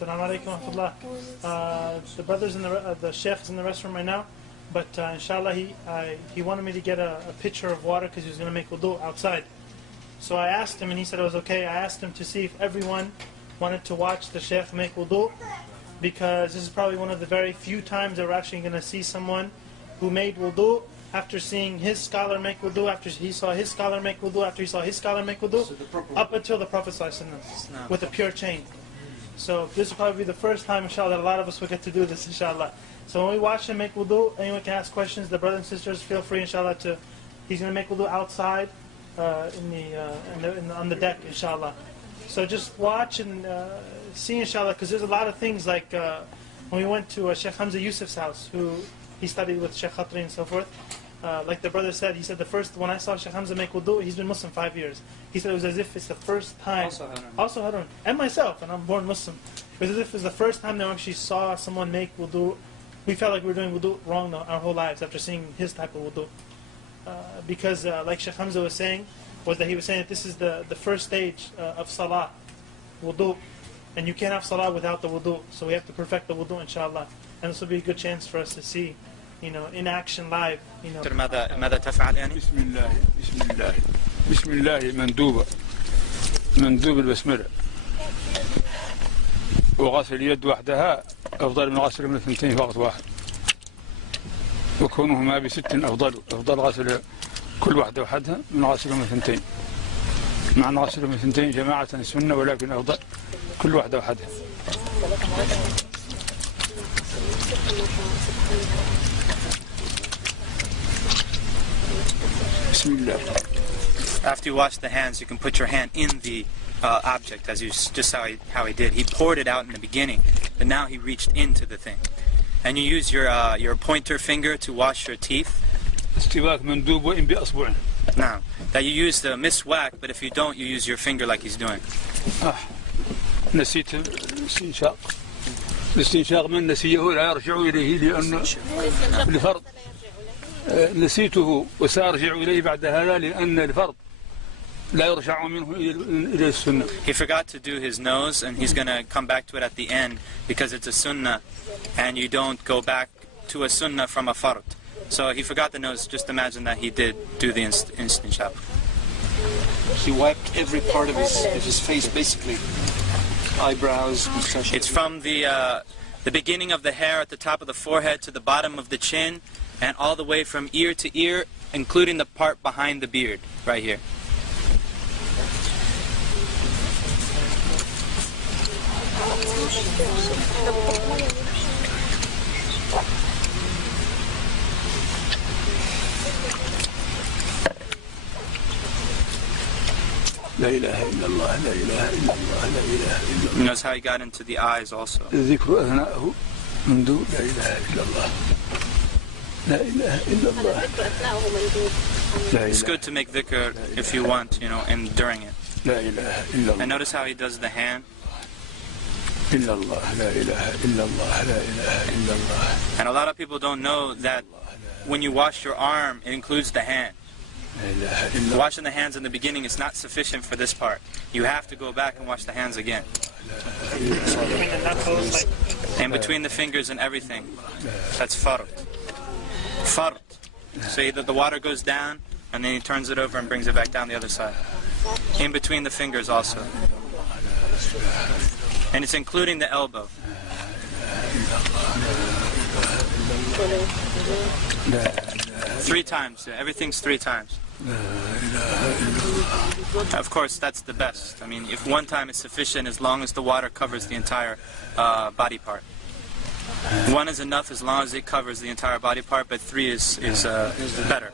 Assalamu alaikum wa rahmatullah. The brothers in the sheikh is in the restroom right now, but inshallah he wanted me to get a pitcher of water because he was going to make wudu outside. So I asked him and he said it was okay. I asked him to see if everyone wanted to watch the sheikh make wudu, because this is probably one of the very few times that we're actually going to see someone who made wudu after seeing his scholar make wudu, after he saw his scholar make wudu, after he saw his scholar make wudu, up until the Prophet ﷺ, with a pure chain. So this will probably be the first time, inshallah, that a lot of us will get to do this, inshallah. So when we watch him make wudu, anyone can ask questions. The brothers and sisters, feel free, inshallah, he's going to make wudu outside on the deck, inshallah. So just watch and see, inshallah, because there's a lot of things like when we went to Sheikh Hamza Yusuf's house, who he studied with Sheikh Khatri and so forth. Like the brother said, he said when I saw Sheikh Hamza make wudu, he's been Muslim 5 years. He said it was as if it's the first time, also Harun, and myself, and I'm born Muslim. It was as if it was the first time that we actually saw someone make wudu. We felt like we were doing wudu wrong our whole lives after seeing his type of wudu. Because like Sheikh Hamza was saying, that he was saying that this is the first stage of salah, wudu. And you can't have salah without the wudu. So we have to perfect the wudu, inshallah. And this will be a good chance for us to see, in action live. ماذا تفعل يعني؟ بسم الله مندوب البسملة، وغسل اليد وحدها أفضل من غسل من الثنتين فقط واحد، وكونهما بست أفضل غسل كل واحدة وحدها من غسل من الثنتين، مع أن غسل من الثنتين جماعة سنة، ولكن أفضل كل واحدة وحدها. After you wash the hands, you can put your hand in the object, as just how he did. He poured it out in the beginning, but now he reached into the thing. And you use your pointer finger to wash your teeth. Now, that you use the miswak, but if you don't, you use your finger like he's doing. نسيت الاستنشاق من نسيه لا يرجع إليه لأن الفرض نسيته وسأرجع إليه بعد هذا لأن الفرض لا يرجع منه إلى السنة. He forgot to do his nose, and he's going to come back to it at the end because it's a sunnah, and you don't go back to a sunnah from a fard. So he forgot the nose. Just imagine that he did do the istinshaq. He wiped every part of his face, basically. Eyebrows, mustache. It's from the beginning of the hair at the top of the forehead to the bottom of the chin, and all the way from ear to ear, including the part behind the beard, right here. لا إله إلا الله لا إله إلا الله لا إله إلا الله. He knows how he got into the eyes also. الذكر أثناءه منذ لا إله إلا الله لا إله إلا الله. It's good to make dhikr if you want, and during it. لا إله إلا الله. And notice how he does the hand. إلا الله لا إله إلا الله لا إله إلا الله. And a lot of people don't know that when you wash your arm, it includes the hand. Washing the hands in the beginning is not sufficient for this part. You have to go back and wash the hands again. And between the fingers and everything. That's fard. Fard. So that the water goes down, and then he turns it over and brings it back down the other side. In between the fingers also. And it's including the elbow. Three times. Everything's 3 times. Of course, that's the best. I mean, if one time is sufficient, as long as the water covers the entire body part. 1 is enough as long as it covers the entire body part, but 3 is better.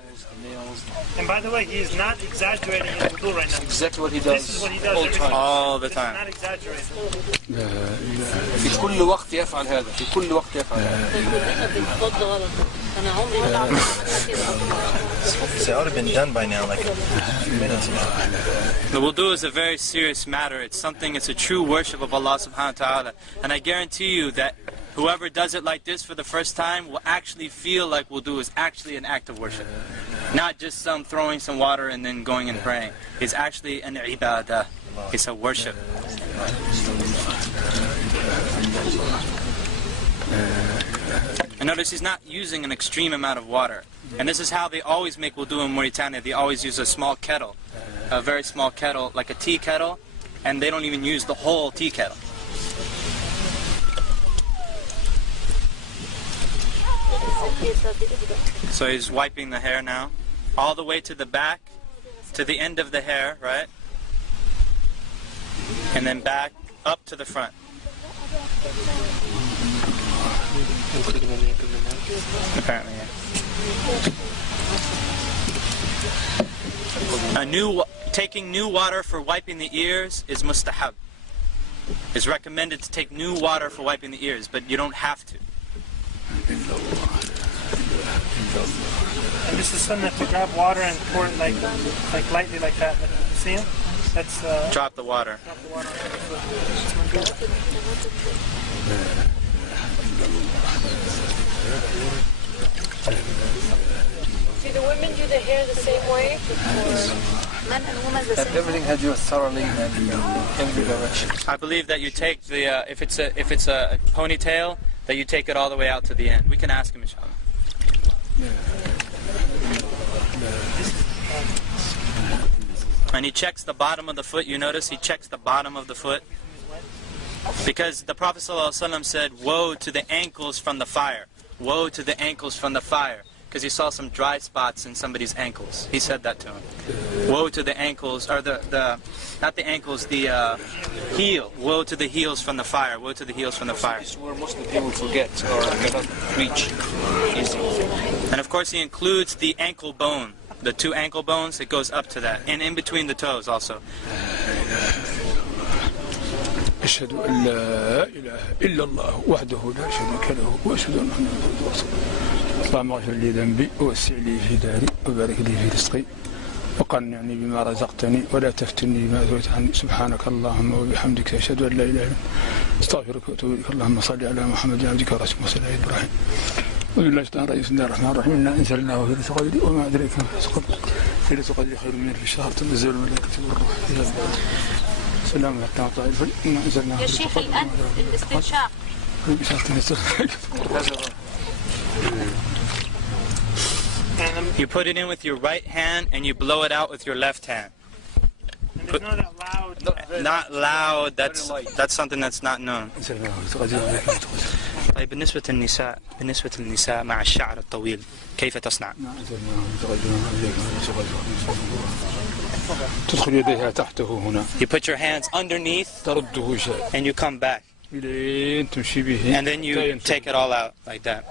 And by the way, he is not exaggerating his wudu right now. Exactly what he does. This is what he does every time. All the time. Not exaggerating. في كل وقت يفعل هذا. في كل وقت يفعل هذا. It ought to have been done by now, like a few minutes ago. The wudu is a very serious matter. It's a true worship of Allah subhanahu wa ta'ala. And I guarantee you that whoever does it like this for the first time will actually feel like wudu is actually an act of worship. Not just throwing some water and then going and praying. It's actually an ibadah. It's a worship. And notice he's not using an extreme amount of water. And this is how they always make wudu in Mauritania. They always use a small kettle, a very small kettle, like a tea kettle, and they don't even use the whole tea kettle. So he's wiping the hair now, all the way to the back, to the end of the hair, right? And then back up to the front. Apparently, yeah. Taking new water for wiping the ears is mustahab. It's recommended to take new water for wiping the ears, but you don't have to. And this is sunnah to grab water and pour it like lightly like that. See him? That's drop the water. Drop the water. Do the women do the hair the same way? Men and women the same way? Everything had you thoroughly in every direction. I believe that you take the if it's a ponytail, that you take it all the way out to the end. We can ask him, inshallah. And he checks the bottom of the foot. You notice he checks the bottom of the foot, because the Prophet ﷺ said, "Woe to the ankles from the fire! Woe to the ankles from the fire!" Because he saw some dry spots in somebody's ankles. He said that to him. Woe to the ankles, or not the ankles, the heel. Woe to the heels from the fire. Woe to the heels from the fire. This is where most of the people forget or cannot reach easily. And of course he includes the ankle bone, the two ankle bones. It goes up to that, and in between the toes also. أشهد أن لا إله إلا الله وحده لا شريك له وأشهد أن محمدا عبده ورسوله اللهم اغفر لي ذنبي ووسع لي في داري وبارك لي في رزقي وقنعني بما رزقتني ولا تفتني بما أثرت عني سبحانك اللهم وبحمدك أشهد أن لا إله إلا أنت أستغفرك وأتوب إليك اللهم صل على محمد عبدك ورسولك وصل على إبراهيم وبالله الرحمن بسم الله الرحمن الرحيم إنا أنزلناه في ليلة القدر وما أدريك ما ليلة القدر خير من ألف شهر تنزل الملائكة والروح فيها سلام عليكم طائفة إنا أنزلناه يا شيخ الآن الاستنشاق. You put it in with your right hand and you blow it out with your left hand. And it's not that loud. Not loud. That's something that's not known. طيب بالنسبة للنساء مع الشعر الطويل كيف تصنع؟ تدخل يديها تحته هنا. You put your hands underneath ترده شيء. and you come back. إلين تمشي به. And then you take it all out like that.